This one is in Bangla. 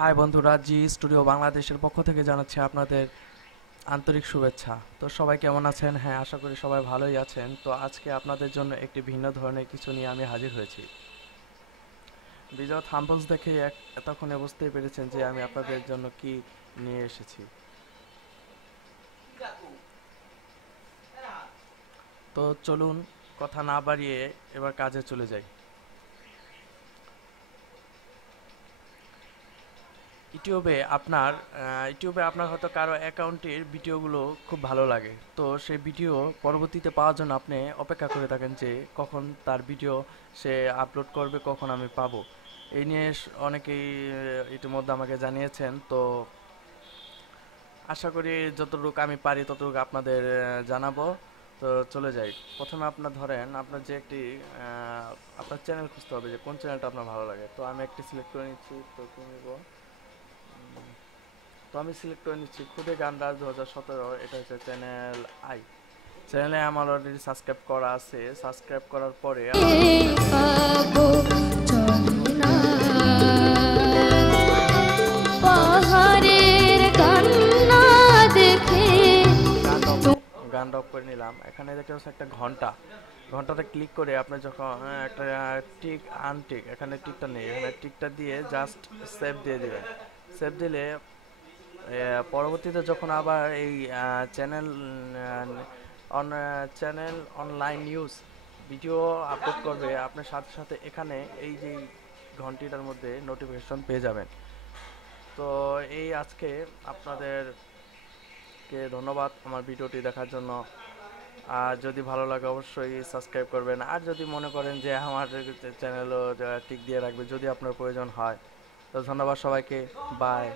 হাই বন্ধুরা, জি স্টুডিও বাংলাদেশের পক্ষ থেকে জানাচ্ছি আপনাদের আন্তরিক শুভেচ্ছা। তো সবাই কেমন আছেন? হ্যাঁ, আশা করি সবাই ভালোই আছেন। তো আজকে আপনাদের জন্য একটি ভিন্ন ধরনের কিছু নিয়ে আমি হাজির হয়েছি। বিজয় থাম্বলস দেখে এতক্ষণে বুঝতেই পেরেছেন যে আমি আপনাদের জন্য কি নিয়ে এসেছি। তো চলুন কথা না বাড়িয়ে এবার কাজে চলে যাই। ইউটিউবে আপনার হয়তো কারো অ্যাকাউন্টের ভিডিওগুলো খুব ভালো লাগে, তো সেই ভিডিও পরবর্তীতে পাওয়ার জন্য আপনি অপেক্ষা করে থাকেন যে কখন তার ভিডিও সে আপলোড করবে, কখন আমি পাবো। এই নিয়ে অনেকেই ইতিমধ্যে আমাকে জানিয়েছেন। তো আশা করি যতটুকু আমি পারি ততটুকু আপনাদের জানাবো। তো চলে যাই। প্রথমে আপনার ধরেন আপনার যে একটি আপনার চ্যানেল খুঁজতে হবে যে কোন চ্যানেলটা আপনার ভালো লাগে। তো আমি একটি সিলেক্ট করে নিচ্ছি। তো কি নিব? তো আমি সিলেক্ট করে নিচ্ছি খুদে গানরাজ 2017। এটা হচ্ছে চ্যানেল আই। চ্যানেলে আমার অলরেডি সাবস্ক্রাইব করা আছে। সাবস্ক্রাইব করার পরে পাবো চলে না পাহাড়ের কান্না দেখে গান অফ তো গান অফ করে নিলাম। এখানে দেখতে পাচ্ছি একটা ঘন্টা। ঘন্টাতে ক্লিক করে আপনি যখন একটা টিক আনটিক, এখানে টিকটা নেই, এখানে টিকটা দিয়ে জাস্ট সেভ দিয়ে দিবেন। সেভ দিলে পরবর্তীতে যখন আবার এই channel on channel online news video upload করবে, আপনার সাথে সাথে এখানে এই যে ঘন্টিটার মধ্যে নোটিফিকেশন পেয়ে যাবেন। তো এই আজকে আপনাদেরকে ধন্যবাদ আমার ভিডিওটি দেখার জন্য। আর যদি ভালো লাগে অবশ্যই সাবস্ক্রাইব করবেন। আর যদি মনে করেন যে আমার চ্যানেলও টিক দিয়ে রাখবে যদি আপনার প্রয়োজন হয়। তো ধন্যবাদ সবাইকে। বাই।